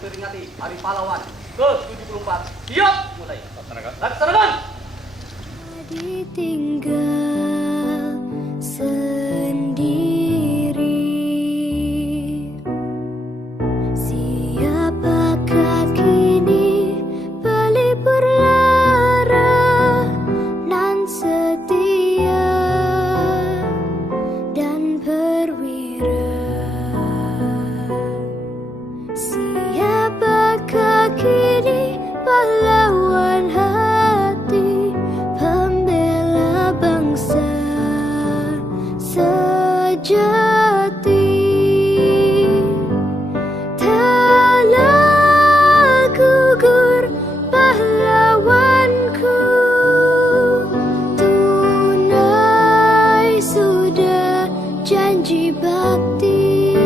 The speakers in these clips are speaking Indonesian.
memperingati Hari Pahlawan ke-74. Siap, mulai. Laksanakan. Ditinggal sendiri, siapakah kini pelipur lara nan setia dan perwira? Siapakah kini pahlawan hati, pembela bangsa sejati? Telah gugur pahlawanku, tunai sudah janji bakti.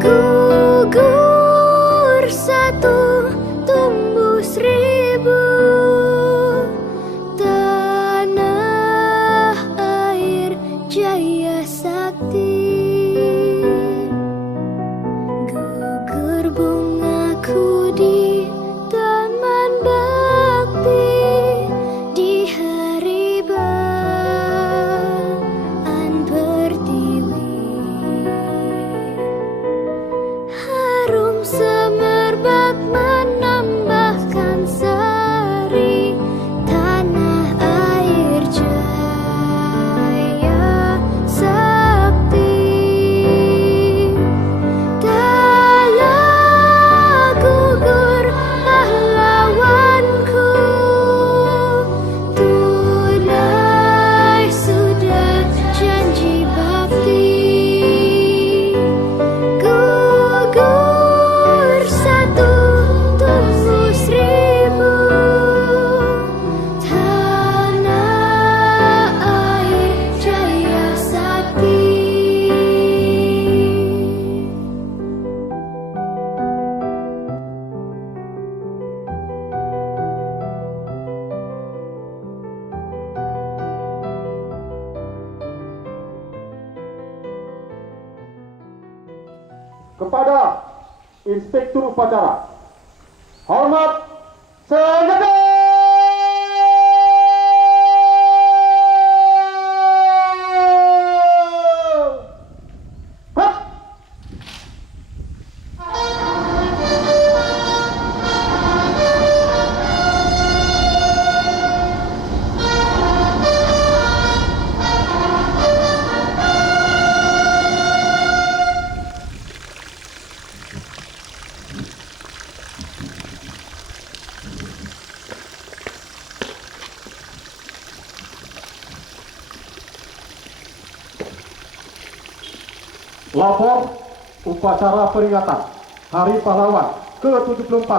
Gugur satu, tumbuh seribu, tanah air jaya sakti. Gugur bungaku di taman bakti, di hari Baan Pertiwi. Harum semerbak menambahkan sari, tanah air jaya sakti. Telah gugur pahlawanku, tunai sudah janji bakti. Gugur satu, tumbuh seribu, tanah air jaya sakti. Kepada Inspektur Upacara, hormat senjata! Hap! Lapor upacara peringatan Hari Pahlawan ke-74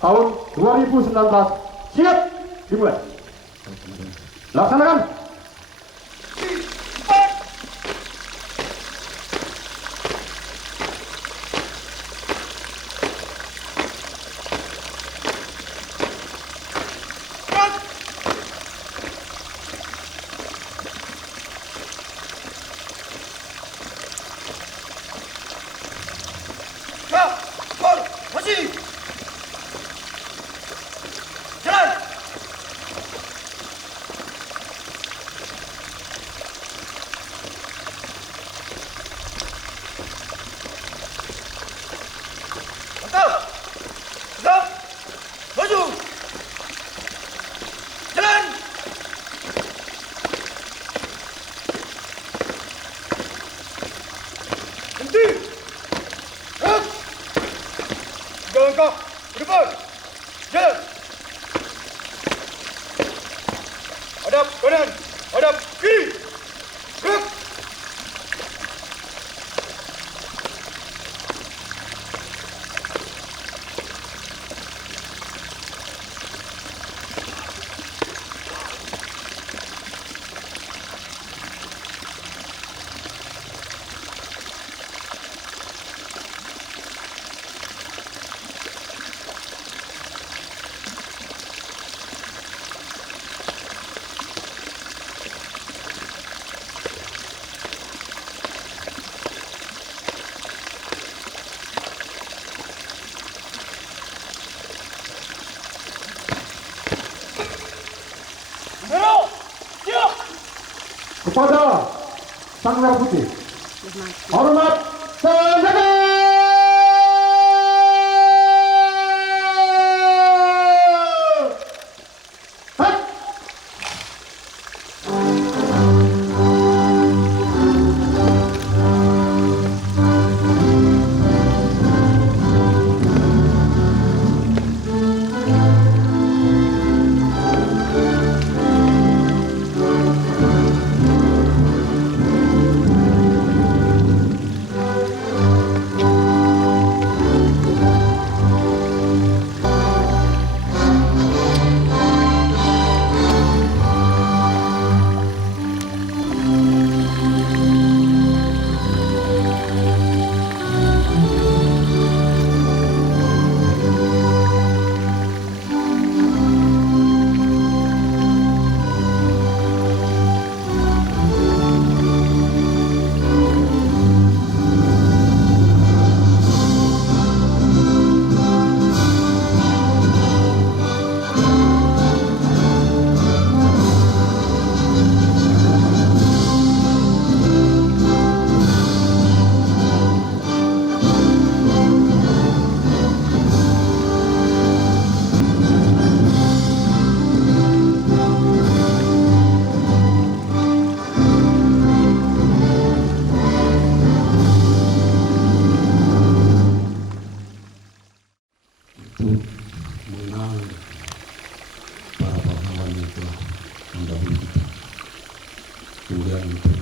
tahun 2019 siap dimulai. Laksanakan. Langkah ke depan. Jalan. Hadap kanan, hadap kiri. Gerak. kepada Sang Merah Putih. Hormat senjata! Mengenal para pahlawan yang telah mendahului kita. Kemudian untuk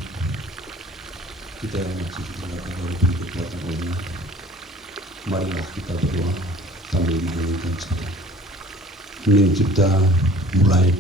kita yang masih tidak ada lebih kekuatan Allah, marilah kita berdoa sambil menyanyikan cipta. Hening cipta mulai.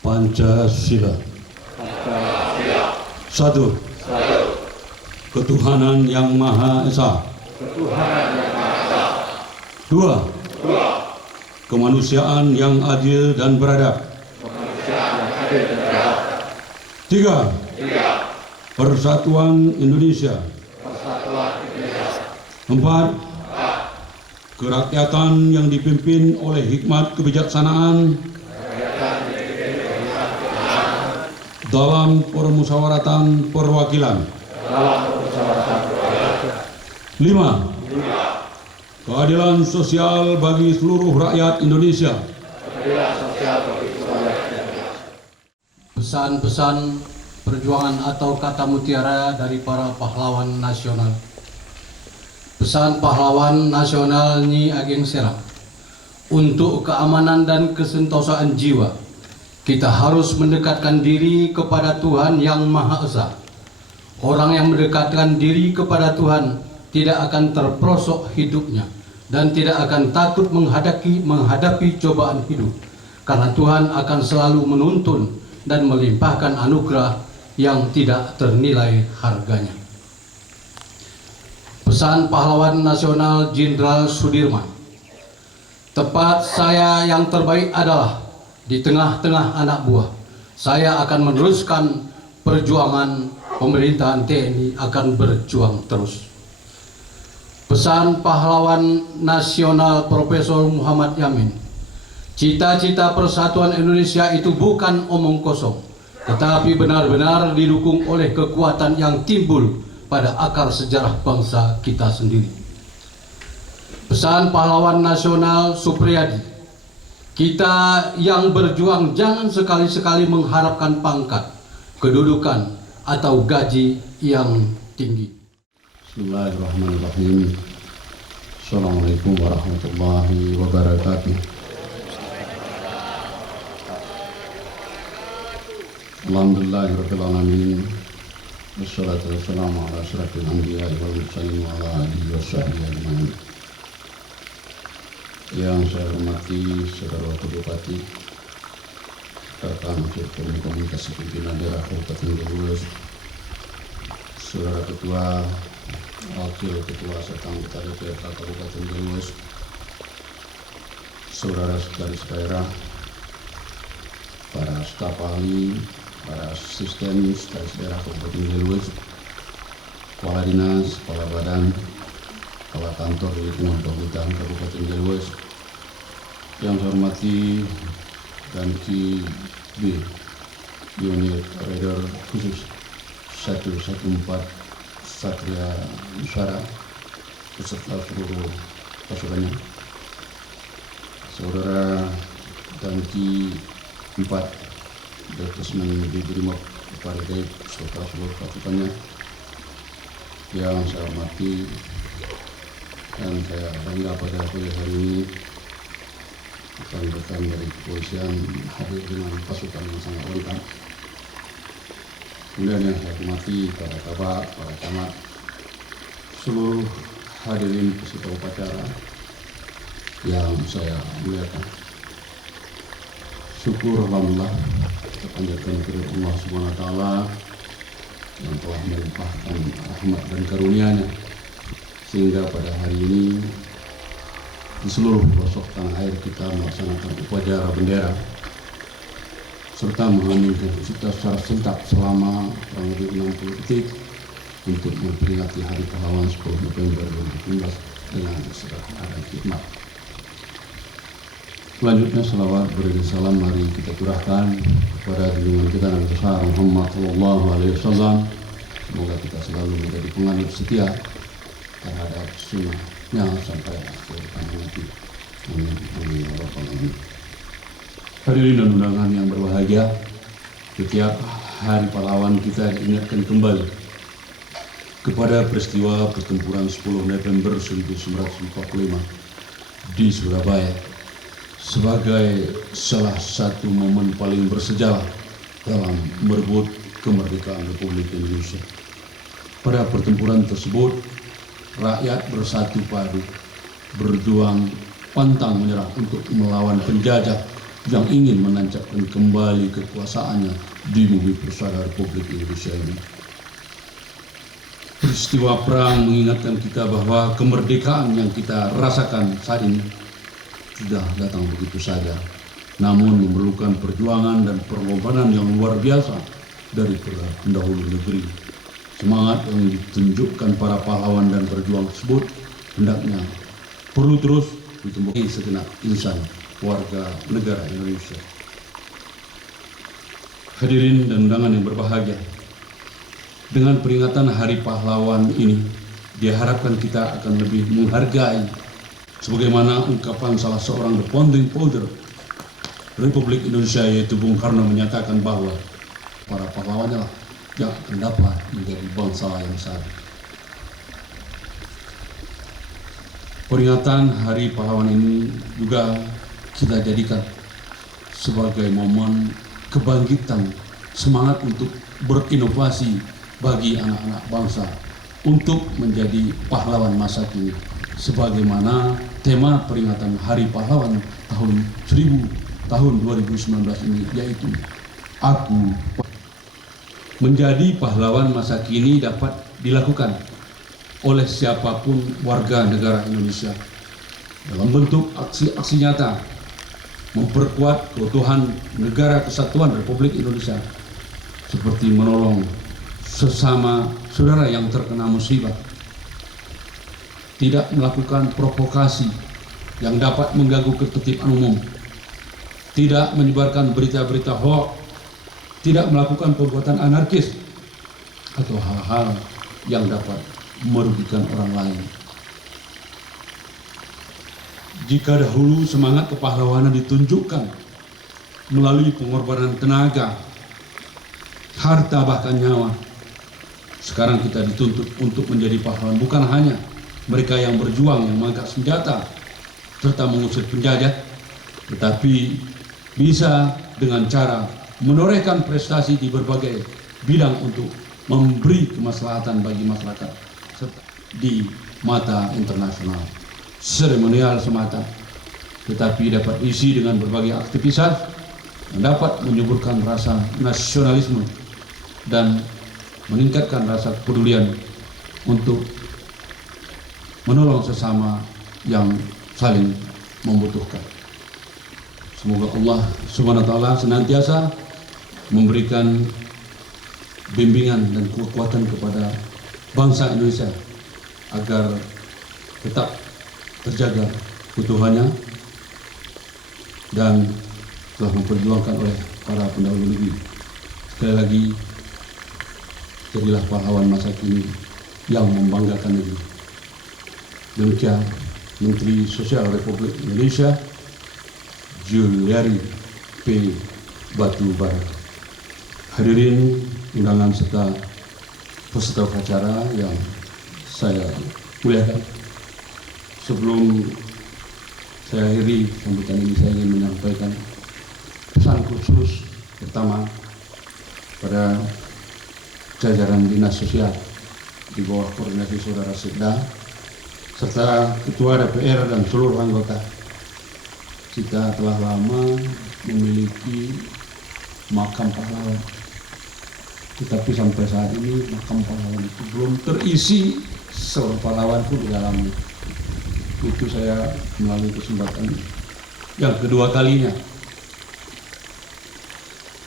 Pancasila. Satu. Ketuhanan yang Maha Esa. Dua. Kemanusiaan yang adil dan beradab. Tiga. Persatuan Indonesia. Empat. Kerakyatan yang dipimpin oleh hikmat kebijaksanaan dalam permusyawaratan perwakilan. 5. Keadilan sosial bagi seluruh rakyat Indonesia. Pesan-pesan perjuangan atau kata mutiara dari para pahlawan nasional. Pesan pahlawan nasional Nyi Ageng Serang. Untuk keamanan dan kesentosaan jiwa, kita harus mendekatkan diri kepada Tuhan yang Maha Esa. Orang yang mendekatkan diri kepada Tuhan tidak akan terperosok hidupnya dan tidak akan takut menghadapi cobaan hidup, karena Tuhan akan selalu menuntun dan melimpahkan anugerah yang tidak ternilai harganya. Pesan pahlawan nasional Jenderal Sudirman. Tempat saya yang terbaik adalah di tengah-tengah anak buah. Saya akan meneruskan perjuangan pemerintahan TNI akan berjuang terus. Pesan pahlawan nasional Profesor Muhammad Yamin. Cita-cita persatuan Indonesia itu bukan omong kosong, tetapi benar-benar didukung oleh kekuatan yang timbul pada akar sejarah bangsa kita sendiri. Pesan pahlawan nasional Supriyadi, kita yang berjuang jangan sekali-sekali mengharapkan pangkat, kedudukan, atau gaji yang tinggi. Bismillahirrahmanirrahim. Assalamualaikum warahmatullahi wabarakatuh. Alhamdulillahirabbil alamin. Wassalatu wassalamu ala asyrafil anbiya'i wal mursalin wa ala alihi washabbihi ajmain. Yang saya hormati Saudara Wakil Bupati, rekan Forum Komunikasi Pimpinan Daerah Kabupaten Brebes, Saudara Ketua, Wakil Ketua serta anggota DPRD Kabupaten Brebes, Saudara Sekretaris Daerah, para staf ahli, para asisten Sekretaris Daerah Kabupaten Brebes, Kepala Dinas, Kepala Badan, Kepala Kantor di lingkungan pemerintahan Kabupaten Brebes, yang saya hormati dan KB Unit Radar Khusus 114 Satria Nusara beserta seluruh pasukannya, Saudara Danki 4 Detesmen di Brimob Partai serta seluruh pasukannya yang saya hormati dan saya bangga pada hari ini rekan-rekan dari kepolisian hadir dengan pasukan yang sangat lengkap. Kemudian yang saya hormati para kabak, para camat, seluruh hadirin peserta upacara yang saya muliakan. Syukur alhamdulillah kita panjatkan kepada Allah Subhanahu wa taala yang telah melimpahkan rahmat dan karunia-Nya sehingga pada hari ini di seluruh pelosok tanah air kita melaksanakan upacara bendera serta mengheningkan kita secara serentak selama kurang lebih 60 detik untuk memperingati Hari Pahlawan 10 November 2019 dengan serangkaian khidmat. Selanjutnya salawat beriring salam mari kita curahkan kepada junjungan kita Nabi besar Muhammad SAW. Semoga kita selalu menjadi penganut setia terhadap sunnahnya sampai akhir nanti. Amin. Amin. Ya Rabbal Alamin. Hadirin dan undangan yang berbahagia, setiap Hari Pahlawan kita diingatkan kembali kepada peristiwa pertempuran 10 November 1945 di Surabaya sebagai salah satu momen paling bersejarah dalam merebut kemerdekaan Republik Indonesia. Pada pertempuran tersebut, rakyat bersatu padu, berjuang pantang menyerah untuk melawan penjajah yang ingin menancapkan kembali kekuasaannya di bumi persada Republik Indonesia ini. Peristiwa perang mengingatkan kita bahwa kemerdekaan yang kita rasakan saat ini tidak datang begitu saja, namun memerlukan perjuangan dan pengorbanan yang luar biasa dari para pendahulu negeri. Semangat yang ditunjukkan para pahlawan dan berjuang tersebut hendaknya perlu terus ditumbuhi segenap insan warga negara Indonesia. Hadirin dan undangan yang berbahagia, dengan peringatan Hari Pahlawan ini diharapkan kita akan lebih menghargai sebagaimana ungkapan salah seorang the founding father Republik Indonesia yaitu Bung Karno menyatakan bahwa para pahlawannya lah yang akan dapat menjadi bangsa yang besar. Peringatan Hari Pahlawan ini juga kita jadikan sebagai momen kebangkitan semangat untuk berinovasi bagi anak-anak bangsa untuk menjadi pahlawan masa kini. Sebagaimana tema peringatan Hari Pahlawan tahun 2019 ini yaitu Aku. Menjadi pahlawan masa kini dapat dilakukan oleh siapapun warga negara Indonesia dalam bentuk aksi-aksi nyata memperkuat keutuhan negara kesatuan Republik Indonesia seperti menolong sesama saudara yang terkena musibah, tidak melakukan provokasi yang dapat mengganggu ketertiban umum, tidak menyebarkan berita-berita hoax tidak melakukan perbuatan anarkis atau hal-hal yang dapat merugikan orang lain. Jika dahulu semangat kepahlawanan ditunjukkan melalui pengorbanan tenaga, harta bahkan nyawa, sekarang kita dituntut untuk menjadi pahlawan bukan hanya mereka yang berjuang, yang mengangkat senjata serta mengusir penjajah, tetapi bisa dengan cara menorehkan prestasi di berbagai bidang untuk memberi kemaslahatan bagi masyarakat serta di mata internasional. Seremonial semata, tetapi dapat isi dengan berbagai aktivitas yang dapat menyuburkan rasa nasionalisme dan meningkatkan rasa kepedulian untuk menolong sesama yang saling membutuhkan. Semoga Allah Subhanahu wa taala senantiasa memberikan bimbingan dan kekuatan kepada bangsa Indonesia agar tetap terjaga keutuhannya dan telah memperjuangkan oleh para pendahulu negeri. Sekali lagi, jadilah pahlawan masa kini yang membanggakan negeri. Demikian Menteri Sosial Republik Indonesia Juliari P. Batubara. Hadirin undangan serta peserta upacara yang saya muliakan, sebelum saya akhiri sambutan ini, saya ingin menyampaikan pesan khusus pertama pada jajaran Dinas Sosial di bawah koordinasi Saudara Sekda serta Ketua DPR dan seluruh anggota. Kita telah lama memiliki makam pahlawan, tetapi sampai saat ini makam pahlawan itu belum terisi seorang pahlawan pun di dalamnya. Itu saya melalui kesempatan yang kedua kalinya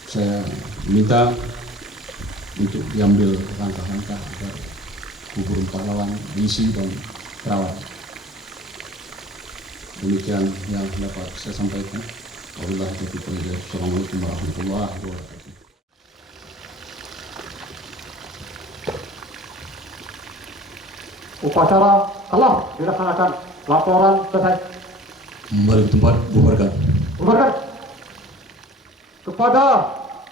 saya minta untuk diambil langkah-langkah agar kubur pahlawan diisi dan terawat. Demikian yang dapat saya sampaikan. Wabillahi taufiq wal hidayah. Assalamualaikum warahmatullahi wabarakatuh. Upacara telah dilaksanakan. Laporan selesai. Kembali ke tempat, bubarkan. Bubarkan. Kepada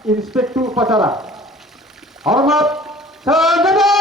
Inspektur Upacara, hormat senjata.